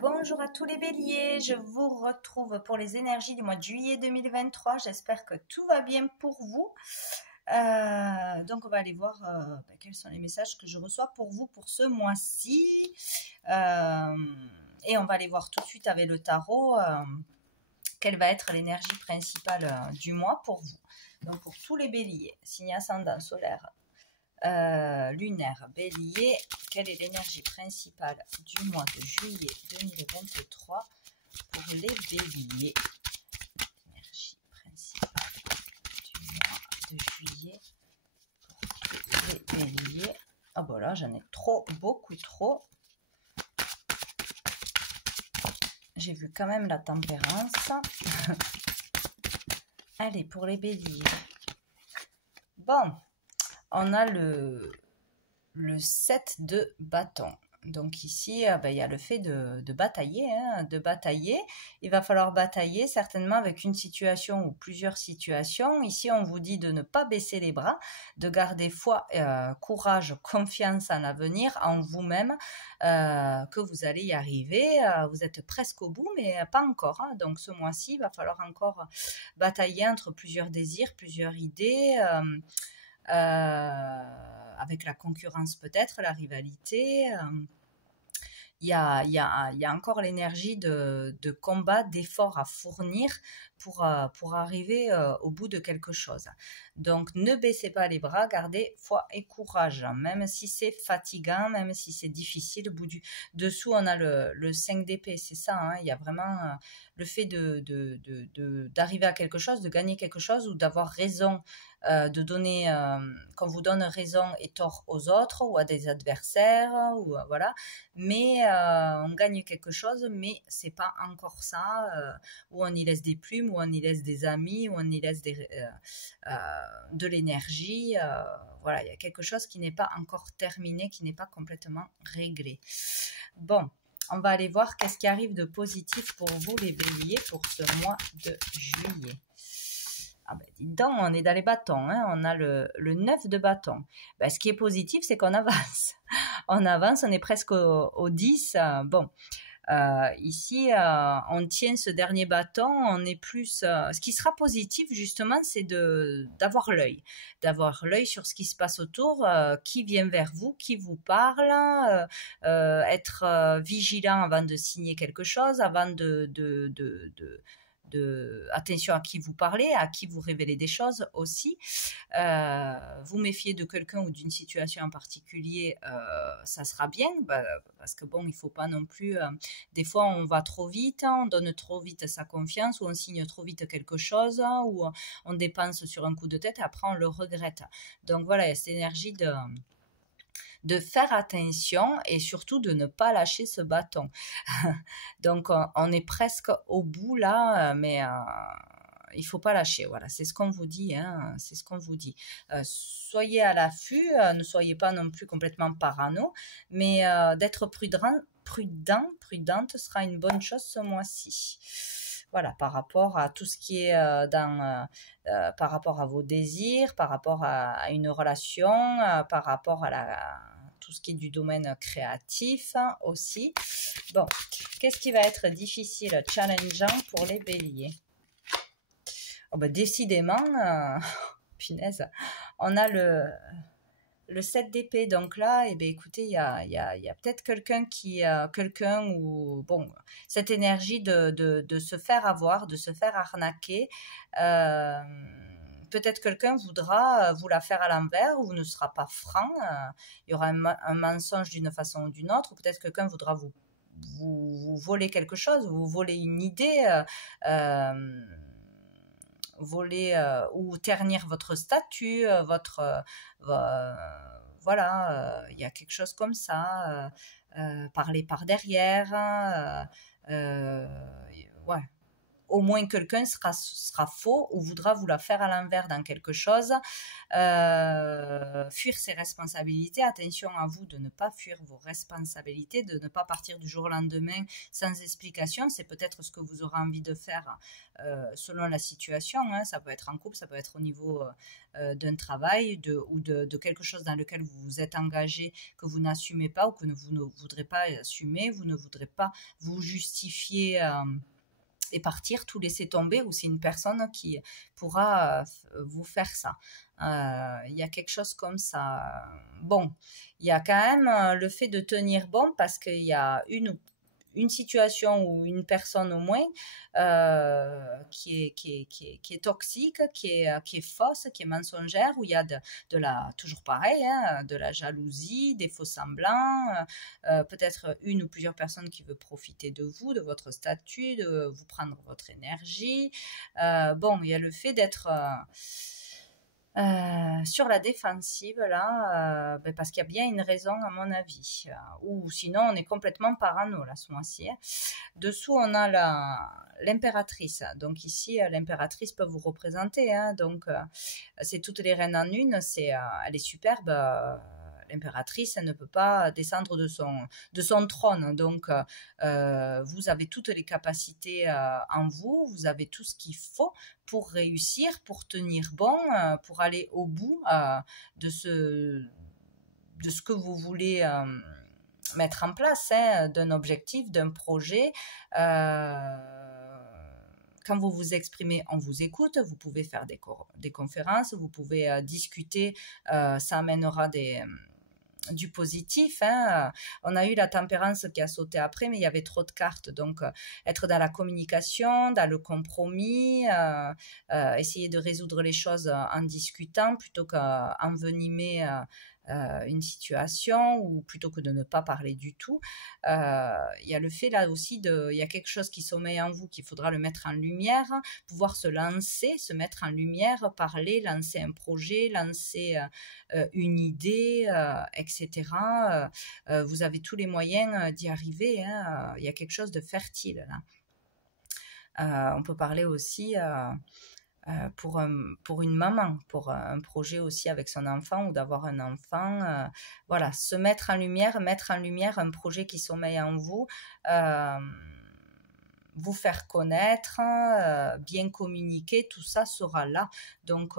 Bonjour à tous les béliers, je vous retrouve pour les énergies du mois de juillet 2023. J'espère que tout va bien pour vous. Donc on va aller voir quels sont les messages que je reçois pour vous pour ce mois-ci. Et on va aller voir tout de suite avec le tarot quelle va être l'énergie principale du mois pour vous. Donc pour tous les béliers, signe ascendant solaire, lunaire, bélier, quelle est l'énergie principale du mois de juillet 2023 pour les béliers? L'énergie principale du mois de juillet pour les béliers. Ah bon là j'en ai beaucoup trop. J'ai vu quand même la tempérance. Allez, pour les béliers. Bon, on a le 7 de bâton. Donc ici, il y a le fait de batailler, de batailler. Il va falloir batailler certainement avec une situation ou plusieurs situations. Ici, on vous dit de ne pas baisser les bras, de garder foi, courage, confiance en l'avenir, en vous-même, que vous allez y arriver. Vous êtes presque au bout, mais pas encore. Donc ce mois-ci, il va falloir encore batailler entre plusieurs désirs, plusieurs idées. Avec la concurrence peut-être, la rivalité. Il y a encore l'énergie de combat, d'effort à fournir pour arriver au bout de quelque chose. Donc, ne baissez pas les bras, gardez foi et courage, même si c'est fatigant, même si c'est difficile. Au bout dessous, on a le 5 d'épée, c'est ça, il y a vraiment le fait d'arriver à quelque chose, de gagner quelque chose ou d'avoir raison, de donner, qu'on vous donne raison et tort aux autres ou à des adversaires, ou voilà. Mais on gagne quelque chose, mais c'est pas encore ça, où on y laisse des plumes, où on y laisse des amis, où on y laisse de l'énergie. Voilà, il y a quelque chose qui n'est pas encore terminé, qui n'est pas complètement réglé. Bon, on va aller voir qu'est-ce qui arrive de positif pour vous les béliers pour ce mois de juillet. Ah ben, dis donc, on est dans les bâtons, on a le 9 de bâton. Ben, ce qui est positif, c'est qu'on avance. On avance, on est presque au 10. Bon, ici, on tient ce dernier bâton, on est plus... ce qui sera positif, justement, c'est d'avoir l'œil sur ce qui se passe autour, qui vient vers vous, qui vous parle, être vigilant avant de signer quelque chose, avant attention à qui vous parlez, à qui vous révélez des choses aussi. Vous méfiez de quelqu'un ou d'une situation en particulier, ça sera bien, parce que bon, il faut pas non plus... des fois, on va trop vite, on donne trop vite sa confiance, ou on signe trop vite quelque chose, ou on dépense sur un coup de tête, et après on le regrette. Donc voilà, il y a cette énergie de faire attention et surtout de ne pas lâcher ce bâton. Donc on est presque au bout là, mais il faut pas lâcher. Voilà, c'est ce qu'on vous dit. C'est ce qu'on vous dit. Soyez à l'affût, ne soyez pas non plus complètement parano, mais d'être prudente sera une bonne chose ce mois-ci. Voilà, par rapport à tout ce qui est par rapport à vos désirs, par rapport à une relation, par rapport à tout ce qui est du domaine créatif aussi. Bon, qu'est-ce qui va être difficile, challengeant pour les béliers? Oh ben, décidément, punaise, on a le 7 d'épée, donc là, eh bien, écoutez, il y a peut-être quelqu'un ou, bon, cette énergie de se faire avoir, de se faire arnaquer. Peut-être quelqu'un voudra vous la faire à l'envers ou ne sera pas franc. Il y aura un mensonge d'une façon ou d'une autre, ou peut-être quelqu'un voudra vous voler quelque chose, vous voler une idée, voler ou ternir votre statut, voilà, il y a quelque chose comme ça, parler par derrière, ouais. au moins quelqu'un sera faux ou voudra vous la faire à l'envers dans quelque chose. Fuir ses responsabilités, attention à vous de ne pas fuir vos responsabilités, de ne pas partir du jour au lendemain sans explication. C'est peut-être ce que vous aurez envie de faire selon la situation, hein. Ça peut être en couple, ça peut être au niveau d'un travail ou de quelque chose dans lequel vous vous êtes engagé que vous n'assumez pas ou que vous ne voudrez pas assumer, vous ne voudrez pas vous justifier et partir, tout laisser tomber, ou c'est une personne qui pourra vous faire ça. Il y a quelque chose comme ça. Bon, il y a quand même le fait de tenir bon parce qu'il y a une situation ou une personne au moins qui est toxique, qui est fausse, qui est mensongère, où il y a toujours pareil, hein, de la jalousie, des faux semblants, peut-être une ou plusieurs personnes qui veulent profiter de vous, de votre statut, de vous prendre votre énergie. Bon, il y a le fait d'être sur la défensive là, parce qu'il y a bien une raison à mon avis, ou sinon on est complètement parano là ce mois-ci. Dessous on a l'impératrice, donc ici l'impératrice peut vous représenter, hein, donc c'est toutes les reines en une, elle est superbe. L'impératrice, elle ne peut pas descendre de son trône. Donc, vous avez toutes les capacités en vous, vous avez tout ce qu'il faut pour réussir, pour tenir bon, pour aller au bout de ce que vous voulez mettre en place, hein, d'un objectif, d'un projet. Quand vous vous exprimez, on vous écoute, vous pouvez faire des conférences, vous pouvez discuter, ça amènera du positif, hein. On a eu la tempérance qui a sauté après, mais il y avait trop de cartes, donc être dans la communication, dans le compromis, essayer de résoudre les choses en discutant plutôt qu'envenimer une situation, ou plutôt que de ne pas parler du tout. Il y a le fait là aussi il y a quelque chose qui sommeille en vous, qu'il faudra le mettre en lumière, pouvoir se lancer, se mettre en lumière, parler, lancer un projet, lancer une idée, etc. Vous avez tous les moyens d'y arriver, hein. Il y a quelque chose de fertile là. On peut parler aussi pour une maman, pour un projet aussi avec son enfant, ou d'avoir un enfant. Voilà, se mettre en lumière un projet qui sommeille en vous, vous faire connaître, bien communiquer, tout ça sera là. Donc,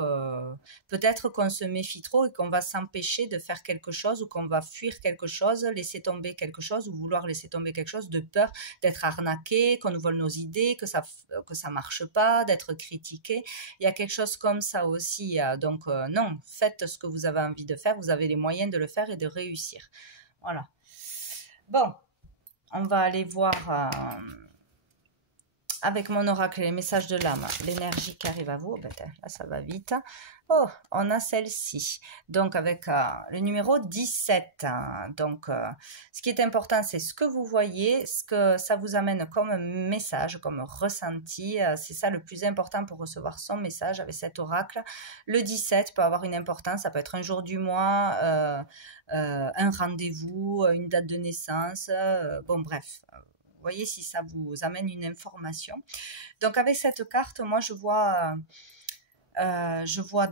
peut-être qu'on se méfie trop et qu'on va s'empêcher de faire quelque chose, ou qu'on va fuir quelque chose, laisser tomber quelque chose, ou vouloir laisser tomber quelque chose de peur d'être arnaqué, qu'on nous vole nos idées, que ça marche pas, d'être critiqué. Il y a quelque chose comme ça aussi. Donc, non, faites ce que vous avez envie de faire. Vous avez les moyens de le faire et de réussir. Voilà. Bon, on va aller voir... avec mon oracle, les messages de l'âme, l'énergie qui arrive à vous. Ben, là, ça va vite. Oh, on a celle-ci. Donc, avec le numéro 17. Donc, ce qui est important, c'est ce que vous voyez, ce que ça vous amène comme message, comme ressenti. C'est ça le plus important pour recevoir son message avec cet oracle. Le 17 peut avoir une importance. Ça peut être un jour du mois, un rendez-vous, une date de naissance. Bon, bref. Vous voyez si ça vous amène une information. Donc avec cette carte, moi je vois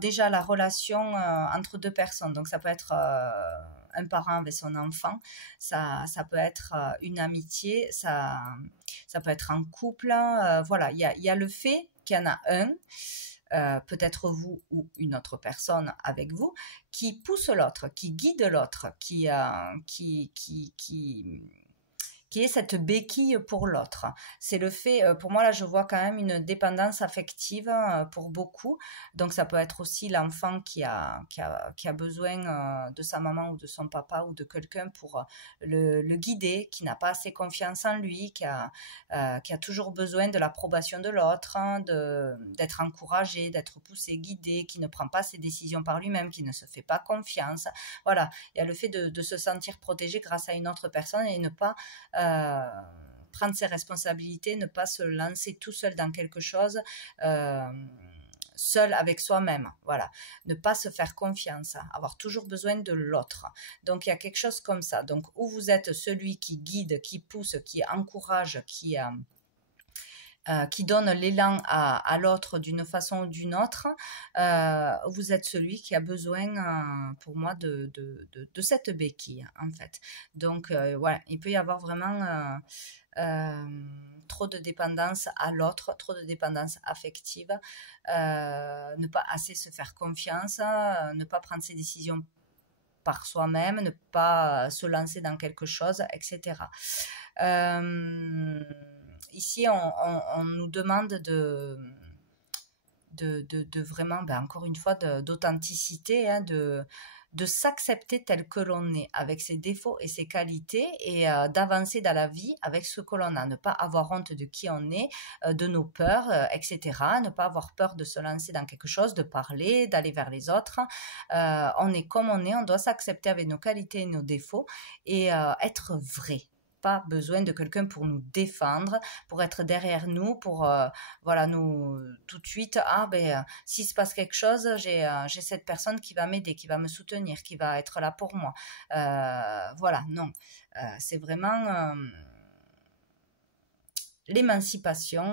déjà la relation entre deux personnes. Donc ça peut être un parent avec son enfant, ça peut être une amitié, ça peut être un couple. Voilà, il y a le fait qu'il y en a un, peut-être vous ou une autre personne avec vous, qui pousse l'autre, qui guide l'autre, qui est cette béquille pour l'autre. C'est le fait, pour moi là je vois quand même une dépendance affective pour beaucoup, donc ça peut être aussi l'enfant qui a besoin de sa maman ou de son papa ou de quelqu'un pour le guider, qui n'a pas assez confiance en lui, qui a toujours besoin de l'approbation de l'autre, hein, d'être encouragé, d'être poussé, guidé, qui ne prend pas ses décisions par lui-même, qui ne se fait pas confiance. Voilà, il y a le fait de se sentir protégé grâce à une autre personne et ne pas prendre ses responsabilités, ne pas se lancer tout seul dans quelque chose, seul avec soi-même, voilà, ne pas se faire confiance, avoir toujours besoin de l'autre. Donc il y a quelque chose comme ça. Donc où vous êtes celui qui guide, qui pousse, qui encourage, qui qui donne l'élan à l'autre d'une façon ou d'une autre, vous êtes celui qui a besoin, pour moi, de cette béquille, en fait. Donc, voilà, il peut y avoir vraiment trop de dépendance à l'autre, trop de dépendance affective, ne pas assez se faire confiance, ne pas prendre ses décisions par soi-même, ne pas se lancer dans quelque chose, etc. Ici, on nous demande de vraiment, ben, encore une fois, d'authenticité, hein, de s'accepter tel que l'on est, avec ses défauts et ses qualités, et d'avancer dans la vie avec ce que l'on a. Ne pas avoir honte de qui on est, de nos peurs, etc. Ne pas avoir peur de se lancer dans quelque chose, de parler, d'aller vers les autres. On est comme on doit s'accepter avec nos qualités et nos défauts, et être vrai. Pas besoin de quelqu'un pour nous défendre, pour être derrière nous, pour voilà, nous tout de suite, s'il se passe quelque chose, j'ai cette personne qui va m'aider, qui va me soutenir, qui va être là pour moi. Voilà, non. C'est vraiment l'émancipation,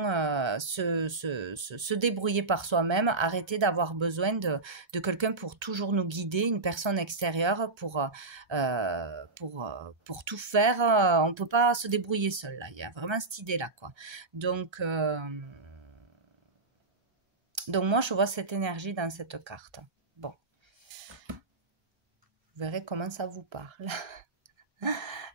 se débrouiller par soi-même, arrêter d'avoir besoin de quelqu'un pour toujours nous guider, une personne extérieure pour tout faire. On ne peut pas se débrouiller seul, là. Il y a vraiment cette idée-là, quoi. Donc moi, je vois cette énergie dans cette carte. Bon. Vous verrez comment ça vous parle.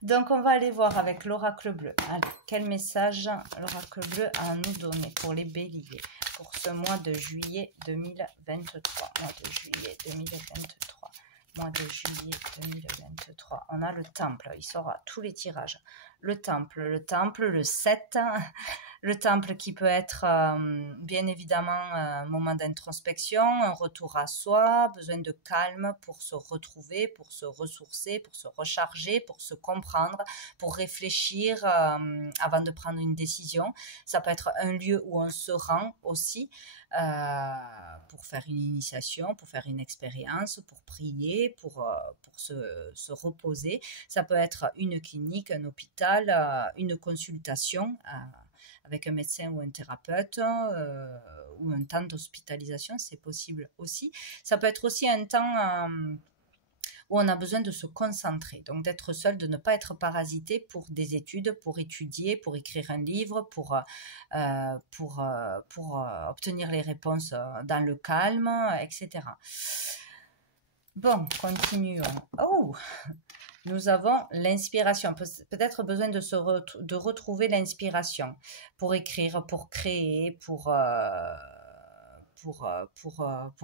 Donc, on va aller voir avec l'oracle bleu. Allez, quel message l'oracle bleu a à nous donner pour les béliers pour ce mois de juillet 2023. Mois de juillet 2023. Mois de juillet 2023. On a le temple. Il sort à tous les tirages. Le temple, le 7. Le temple qui peut être bien évidemment un moment d'introspection, un retour à soi, besoin de calme pour se retrouver, pour se ressourcer, pour se recharger, pour se comprendre, pour réfléchir avant de prendre une décision. Ça peut être un lieu où on se rend aussi pour faire une initiation, pour faire une expérience, pour prier, pour se reposer. Ça peut être une clinique, un hôpital, une consultation avec un médecin ou un thérapeute, ou un temps d'hospitalisation, c'est possible aussi. Ça peut être aussi un temps où on a besoin de se concentrer, donc d'être seul, de ne pas être parasité pour des études, pour étudier, pour écrire un livre, pour obtenir les réponses dans le calme, etc. Bon, continuons. Oh, nous avons l'inspiration. Peut-être besoin de retrouver l'inspiration pour écrire, pour créer, pour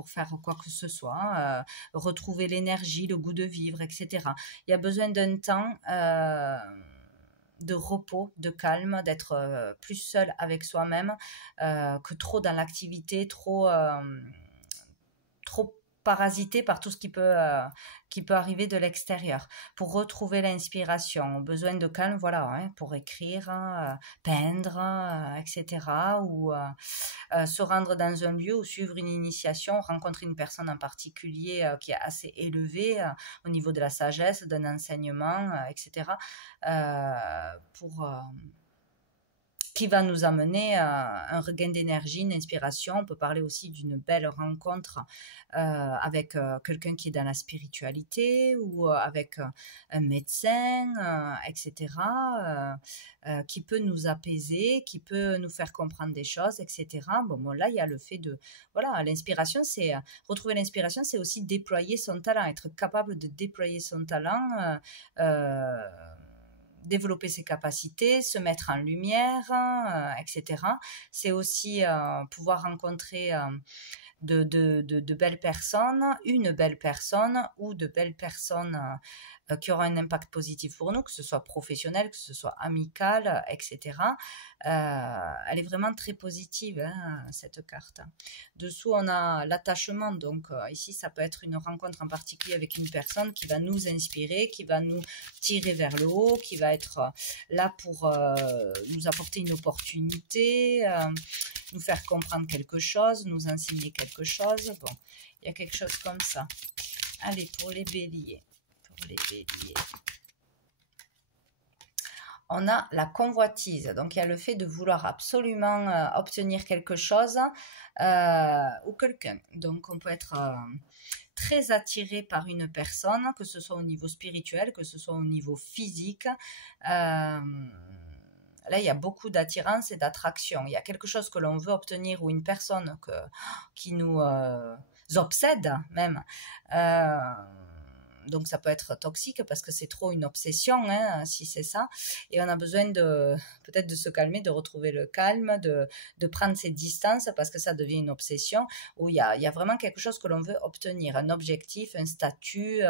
faire quoi que ce soit, retrouver l'énergie, le goût de vivre, etc. Il y a besoin d'un temps de repos, de calme, d'être plus seul avec soi-même que trop dans l'activité, trop parasité par tout ce qui peut arriver de l'extérieur. Pour retrouver l'inspiration, besoin de calme, voilà, hein, pour écrire, peindre, etc. Ou se rendre dans un lieu ou suivre une initiation, rencontrer une personne en particulier qui est assez élevée au niveau de la sagesse, d'un enseignement, etc. Qui va nous amener à un regain d'énergie, une inspiration. On peut parler aussi d'une belle rencontre avec quelqu'un qui est dans la spiritualité ou avec un médecin, etc., qui peut nous apaiser, qui peut nous faire comprendre des choses, etc. Bon, là, il y a le fait de... Voilà, l'inspiration, c'est... retrouver l'inspiration, c'est aussi déployer son talent, être capable de déployer son talent, développer ses capacités, se mettre en lumière, etc. C'est aussi pouvoir rencontrer de belles personnes, une belle personne ou de belles personnes qui auront un impact positif pour nous, que ce soit professionnel, que ce soit amical, etc. Elle est vraiment très positive, hein, cette carte. Dessous, on a l'attachement. Donc ici, ça peut être une rencontre en particulier avec une personne qui va nous inspirer, qui va nous tirer vers le haut, qui va être là pour nous apporter une opportunité, nous faire comprendre quelque chose, nous enseigner quelque chose. Bon, il y a quelque chose comme ça. Allez, pour les béliers. on a la convoitise. Donc, il y a le fait de vouloir absolument obtenir quelque chose ou quelqu'un. Donc, on peut être très attiré par une personne, que ce soit au niveau spirituel, que ce soit au niveau physique. Là, il y a beaucoup d'attirance et d'attraction. Il y a quelque chose que l'on veut obtenir ou une personne qui nous obsède même. Donc ça peut être toxique parce que c'est trop une obsession, hein, si c'est ça. Et on a besoin peut-être de se calmer, de retrouver le calme, de prendre ses distances parce que ça devient une obsession où il y a vraiment quelque chose que l'on veut obtenir, un objectif, un statut,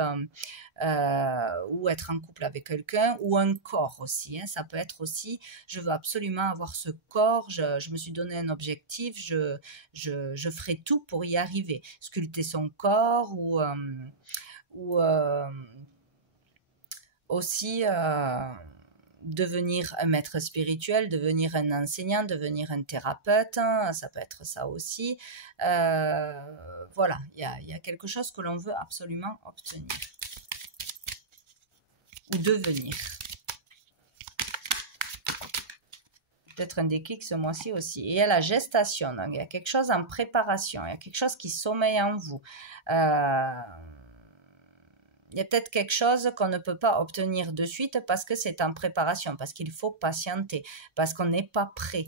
ou être en couple avec quelqu'un, ou un corps aussi. Hein. Ça peut être aussi, je veux absolument avoir ce corps, je me suis donné un objectif, je ferai tout pour y arriver. Sculpter son corps ou aussi devenir un maître spirituel, devenir un enseignant, devenir un thérapeute, hein, ça peut être ça aussi. Voilà, il y a quelque chose que l'on veut absolument obtenir ou devenir. Peut-être un déclic ce mois-ci aussi. Et il y a la gestation, donc il y a quelque chose en préparation, il y a quelque chose qui sommeille en vous. Il y a peut-être quelque chose qu'on ne peut pas obtenir de suite parce que c'est en préparation, parce qu'il faut patienter, parce qu'on n'est pas prêt,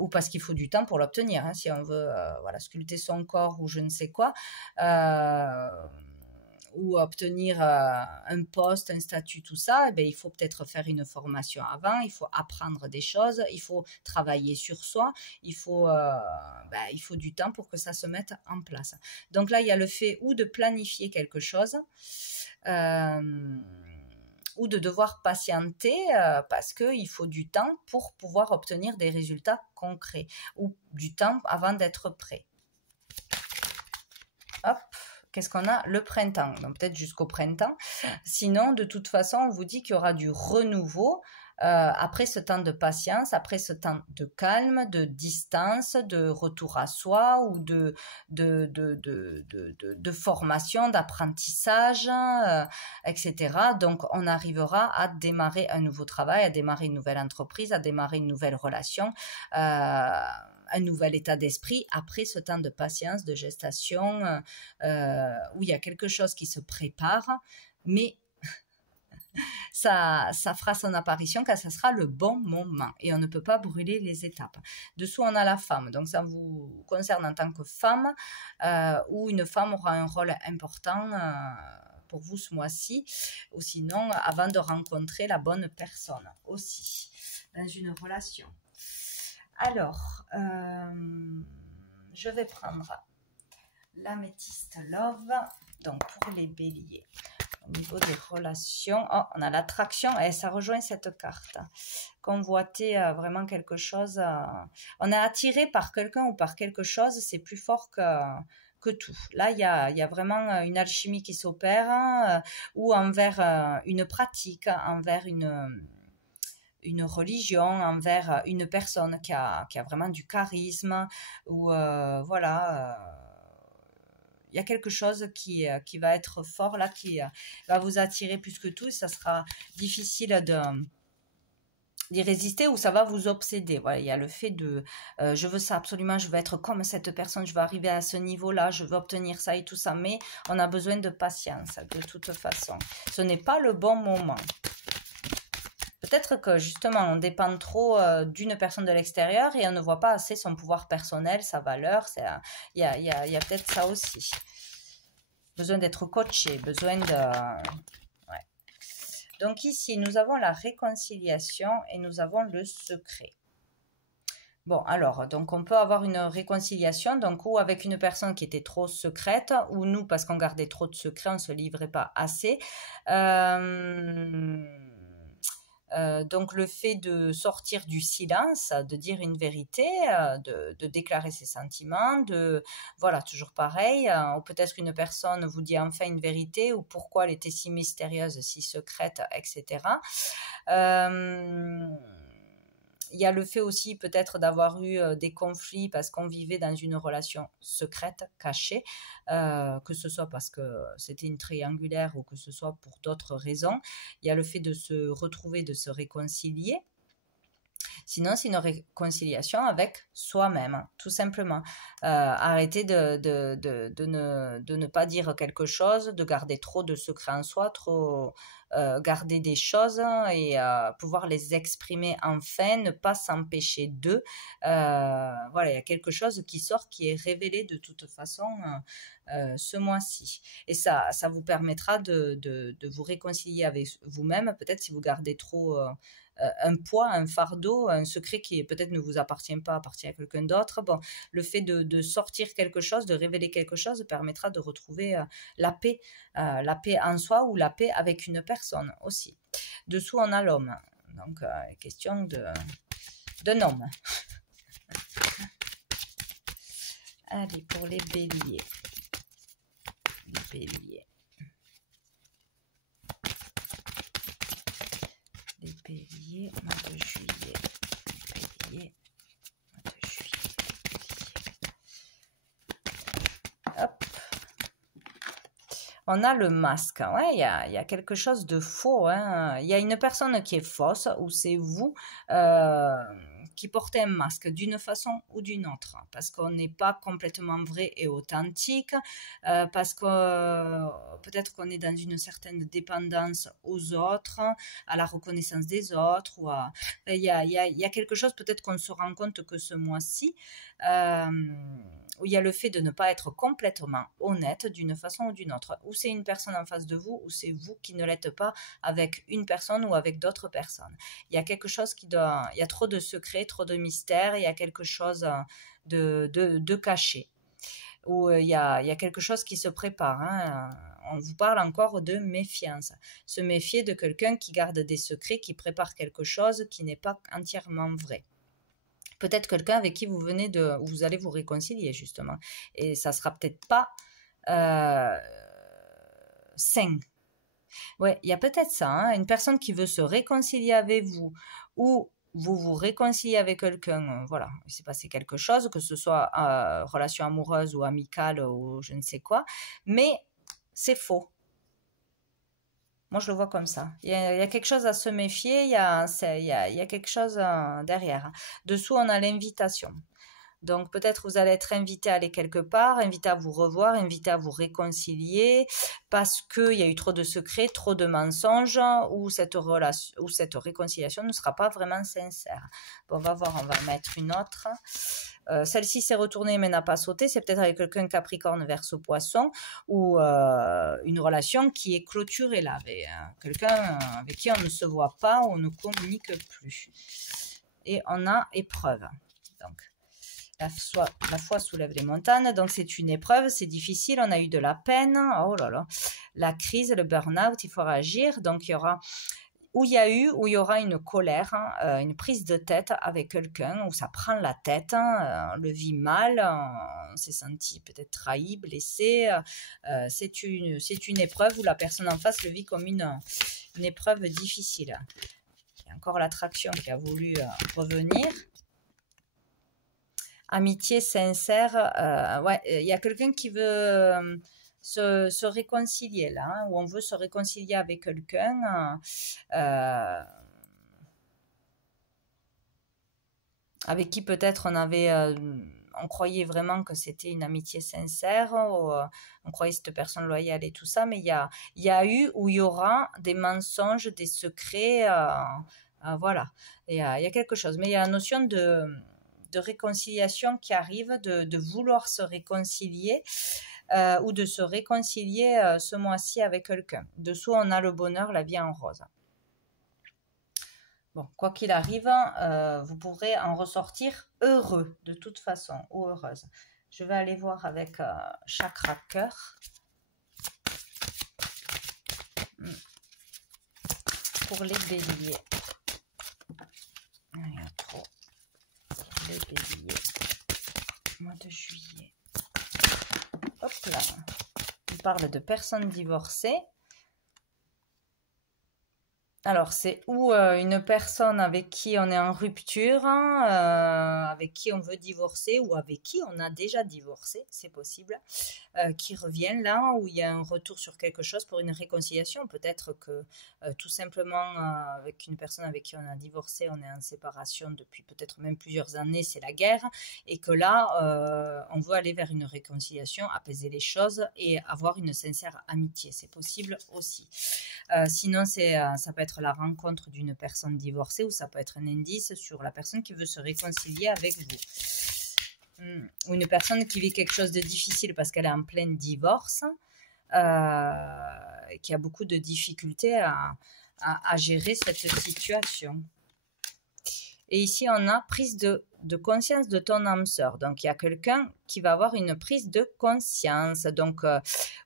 ou parce qu'il faut du temps pour l'obtenir. Hein, si on veut voilà, sculpter son corps ou je ne sais quoi, ou obtenir un poste, un statut, tout ça, eh bien, il faut peut-être faire une formation avant, il faut apprendre des choses, il faut travailler sur soi, il faut du temps pour que ça se mette en place. Donc là, il y a le fait ou de planifier quelque chose, ou de devoir patienter parce qu'il faut du temps pour pouvoir obtenir des résultats concrets ou du temps avant d'être prêt. Hop, qu'est-ce qu'on a? Le printemps, donc peut-être jusqu'au printemps. Sinon, de toute façon, on vous dit qu'il y aura du renouveau après ce temps de patience, après ce temps de calme, de distance, de retour à soi ou de formation, d'apprentissage, etc. Donc, on arrivera à démarrer un nouveau travail, à démarrer une nouvelle entreprise, à démarrer une nouvelle relation, un nouvel état d'esprit après ce temps de patience, de gestation, où il y a quelque chose qui se prépare, mais ça fera son apparition quand ça sera le bon moment et on ne peut pas brûler les étapes. Dessous, on a la femme, donc ça vous concerne en tant que femme, où une femme aura un rôle important pour vous ce mois-ci, ou sinon avant de rencontrer la bonne personne aussi dans une relation. Alors, je vais prendre l'améthyste love, donc pour les béliers. Au niveau des relations, on a l'attraction et ça rejoint cette carte. Convoiter vraiment quelque chose. On est attiré par quelqu'un ou par quelque chose, c'est plus fort que tout. Là, il y a vraiment une alchimie qui s'opère ou envers une pratique, envers une religion, envers une personne qui a vraiment du charisme ou voilà. Il y a quelque chose qui va être fort là, qui va vous attirer plus que tout. Ça sera difficile d'y résister ou ça va vous obséder. Voilà, il y a le fait de je veux ça absolument, je veux être comme cette personne, je veux arriver à ce niveau-là, je veux obtenir ça et tout ça. Mais on a besoin de patience de toute façon. Ce n'est pas le bon moment. Peut-être que justement on dépend trop d'une personne de l'extérieur et on ne voit pas assez son pouvoir personnel, sa valeur. Il y a peut-être ça aussi. Besoin d'être coaché, besoin de... Ouais. Donc ici, nous avons la réconciliation et nous avons le secret. Bon, alors, donc on peut avoir une réconciliation, donc ou avec une personne qui était trop secrète, ou nous, parce qu'on gardait trop de secrets, on ne se livrait pas assez. Donc le fait de sortir du silence, de dire une vérité, de déclarer ses sentiments, voilà, toujours pareil, ou peut-être qu'une personne vous dit enfin une vérité, ou pourquoi elle était si mystérieuse, si secrète, etc. Il Il y a le fait aussi peut-être d'avoir eu des conflits parce qu'on vivait dans une relation secrète, cachée, que ce soit parce que c'était une triangulaire ou que ce soit pour d'autres raisons. Il y a le fait de se retrouver, de se réconcilier. Sinon, c'est une réconciliation avec soi-même, tout simplement. Arrêter de ne pas dire quelque chose, de garder trop de secrets en soi, trop garder des choses et pouvoir les exprimer enfin, ne pas s'empêcher d'eux. Voilà, il y a quelque chose qui sort, qui est révélé de toute façon ce mois-ci. Et ça vous permettra de vous réconcilier avec vous-même. Peut-être si vous gardez trop un poids, un fardeau, un secret qui peut-être ne vous appartient pas, appartient à quelqu'un d'autre. Bon, le fait de sortir quelque chose, de révéler quelque chose permettra de retrouver la paix en soi ou la paix avec une personne aussi. Dessous, on a l'homme. Donc, question d'un homme. Allez, pour les béliers. Les béliers. Les béliers, mois de juillet. Les béliers, mois de juillet. Hop. On a le masque. Ouais, il y a quelque chose de faux. Hein. Il y a une personne qui est fausse ou c'est vous qui portez un masque d'une façon ou d'une autre. Parce qu'on n'est pas complètement vrai et authentique. Parce que peut-être qu'on est dans une certaine dépendance aux autres, à la reconnaissance des autres. Il y a quelque chose, peut-être qu'on se rend compte que ce mois-ci, où il y a le fait de ne pas être complètement honnête d'une façon ou d'une autre. Ou c'est une personne en face de vous, ou c'est vous qui ne l'êtes pas avec une personne ou avec d'autres personnes. Il y a quelque chose il y a trop de secrets, trop de mystères, il y a quelque chose de caché. Ou il y a quelque chose qui se prépare. Hein. On vous parle encore de méfiance. Se méfier de quelqu'un qui garde des secrets, qui prépare quelque chose qui n'est pas entièrement vrai. Peut-être quelqu'un avec qui vous allez vous réconcilier justement, et ça sera peut-être pas sain. Ouais, il y a peut-être ça, hein, une personne qui veut se réconcilier avec vous, ou vous vous réconciliez avec quelqu'un, voilà, il s'est passé quelque chose, que ce soit relation amoureuse ou amicale ou je ne sais quoi, mais c'est faux. Moi, je le vois comme ça. Il y a quelque chose à se méfier, il y a quelque chose derrière. Dessous, on a l'invitation. Donc, peut-être vous allez être invité à aller quelque part, invité à vous revoir, invité à vous réconcilier, parce qu'il y a eu trop de secrets, trop de mensonges, ou cette réconciliation ne sera pas vraiment sincère. Bon, on va voir, on va mettre une autre. Celle-ci s'est retournée mais n'a pas sauté, c'est peut-être avec quelqu'un Capricorne Verseau Poisson, ou une relation qui est clôturée là, avec quelqu'un avec qui on ne se voit pas, on ne communique plus. Et on a épreuve. Donc, la foi soulève les montagnes, donc c'est une épreuve, c'est difficile, on a eu de la peine, oh là là, la crise, le burn-out, il faut réagir, donc il y aura une colère, une prise de tête avec quelqu'un, où ça prend la tête, on le vit mal, on s'est senti peut-être trahi, blessé, c'est une épreuve où la personne en face le vit comme une épreuve difficile. Il y a encore l'attraction qui a voulu revenir. Amitié sincère, ouais, il y a quelqu'un qui veut se réconcilier là, hein, où on veut se réconcilier avec quelqu'un avec qui peut-être on croyait vraiment que c'était une amitié sincère, ou, on croyait cette personne loyale et tout ça, mais il y a eu ou il y aura des mensonges, des secrets, voilà, il y a quelque chose, mais il y a la notion de réconciliation qui arrive, de vouloir se réconcilier ou de se réconcilier ce mois-ci avec quelqu'un. Dessous, on a le bonheur, la vie en rose. Bon, quoi qu'il arrive, vous pourrez en ressortir heureux de toute façon, ou heureuse. Je vais aller voir avec chakra cœur. Pour les béliers. Il y a trop. Les béliers, mois de juillet. Hop là. On parle de personnes divorcées. Alors, c'est ou une personne avec qui on est en rupture, hein, avec qui on veut divorcer ou avec qui on a déjà divorcé, c'est possible, qui reviennent là, où il y a un retour sur quelque chose pour une réconciliation. Peut-être que tout simplement, avec une personne avec qui on a divorcé, on est en séparation depuis peut-être même plusieurs années, c'est la guerre, et que là, on veut aller vers une réconciliation, apaiser les choses et avoir une sincère amitié. C'est possible aussi. Sinon, ça peut être la rencontre d'une personne divorcée ou ça peut être un indice sur la personne qui veut se réconcilier avec vous. Ou une personne qui vit quelque chose de difficile parce qu'elle est en plein divorce, qui a beaucoup de difficultés à gérer cette situation. Et ici, on a prise de conscience de ton âme sœur. Donc, il y a quelqu'un qui va avoir une prise de conscience. Donc,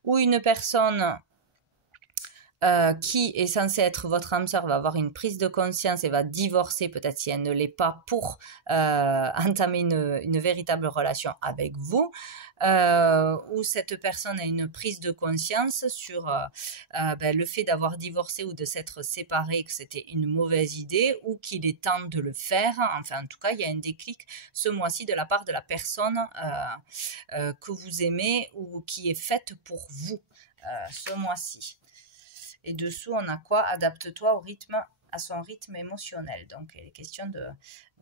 ou une personne qui est censée être votre âme sœur va avoir une prise de conscience et va divorcer, peut-être si elle ne l'est pas, pour entamer une véritable relation avec vous, où cette personne a une prise de conscience sur le fait d'avoir divorcé ou de s'être séparé, que c'était une mauvaise idée ou qu'il est temps de le faire. Enfin, en tout cas, il y a un déclic ce mois-ci de la part de la personne que vous aimez ou qui est faite pour vous ce mois-ci. Et dessous, on a quoi? Adapte-toi à son rythme émotionnel. Donc, il est question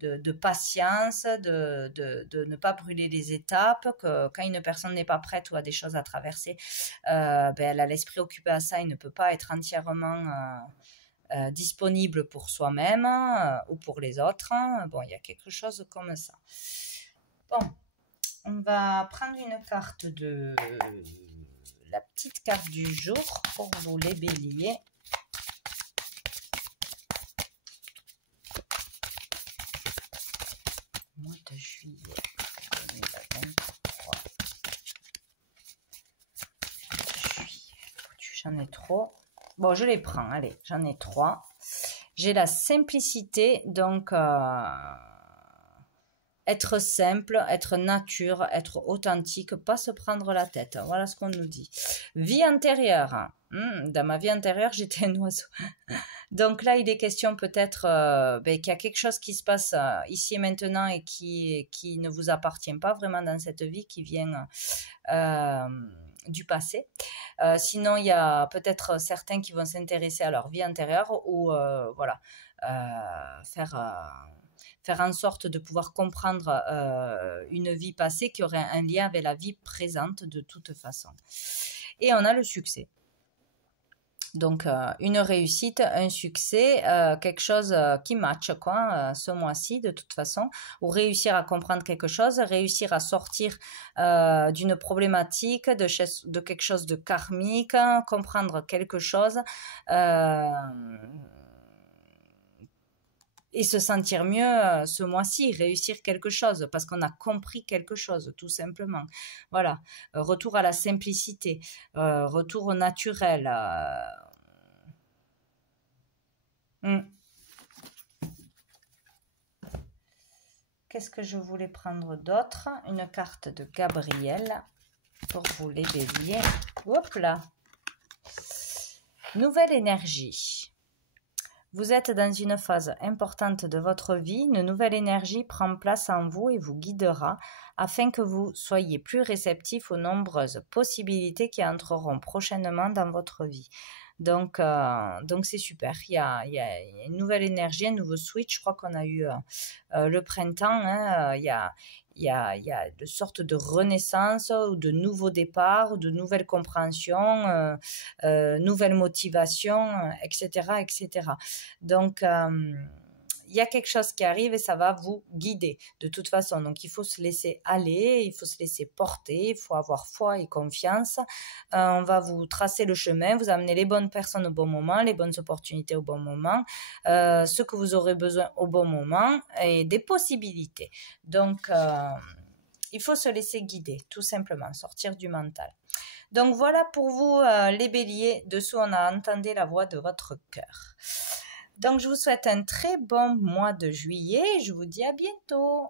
de patience, de ne pas brûler les étapes, que quand une personne n'est pas prête ou a des choses à traverser, elle a l'esprit occupé à ça et ne peut pas être entièrement disponible pour soi-même ou pour les autres. Bon, il y a quelque chose comme ça. Bon, on va prendre une carte de... la petite carte du jour pour vous les béliers. Mois de juillet 2023. J'en ai trop. Bon, je les prends. Allez, j'en ai 3. J'ai la simplicité, donc être simple, être nature, être authentique, pas se prendre la tête. Voilà ce qu'on nous dit. Vie antérieure. Dans ma vie antérieure, j'étais un oiseau. Donc là, il est question peut-être qu'il y a quelque chose qui se passe ici et maintenant et qui ne vous appartient pas vraiment dans cette vie, qui vient du passé. Sinon, il y a peut-être certains qui vont s'intéresser à leur vie antérieure ou faire en sorte de pouvoir comprendre une vie passée qui aurait un lien avec la vie présente de toute façon. Et on a le succès. Donc, une réussite, un succès, quelque chose qui matche ce mois-ci de toute façon, ou réussir à comprendre quelque chose, réussir à sortir d'une problématique, de quelque chose de karmique, comprendre quelque chose, et se sentir mieux ce mois-ci, réussir quelque chose, parce qu'on a compris quelque chose, tout simplement. Voilà, retour à la simplicité, retour au naturel. Qu'est-ce que je voulais prendre d'autre? Une carte de Gabriel pour vous les béliers. Hop là! Nouvelle énergie. Vous êtes dans une phase importante de votre vie, une nouvelle énergie prend place en vous et vous guidera afin que vous soyez plus réceptif aux nombreuses possibilités qui entreront prochainement dans votre vie. Donc c'est super, il y a une nouvelle énergie, un nouveau switch. Je crois qu'on a eu le printemps, il y a de sortes de renaissance ou de nouveaux départs, de nouvelles compréhensions, nouvelles motivations, etc., etc. Donc, il y a quelque chose qui arrive et ça va vous guider de toute façon. Donc, il faut se laisser aller, il faut se laisser porter, il faut avoir foi et confiance. On va vous tracer le chemin, vous amener les bonnes personnes au bon moment, les bonnes opportunités au bon moment, ce que vous aurez besoin au bon moment et des possibilités. Donc, il faut se laisser guider, tout simplement, sortir du mental. Donc, voilà pour vous les béliers. Dessous, on a entendu la voix de votre cœur. Donc, je vous souhaite un très bon mois de juillet et je vous dis à bientôt.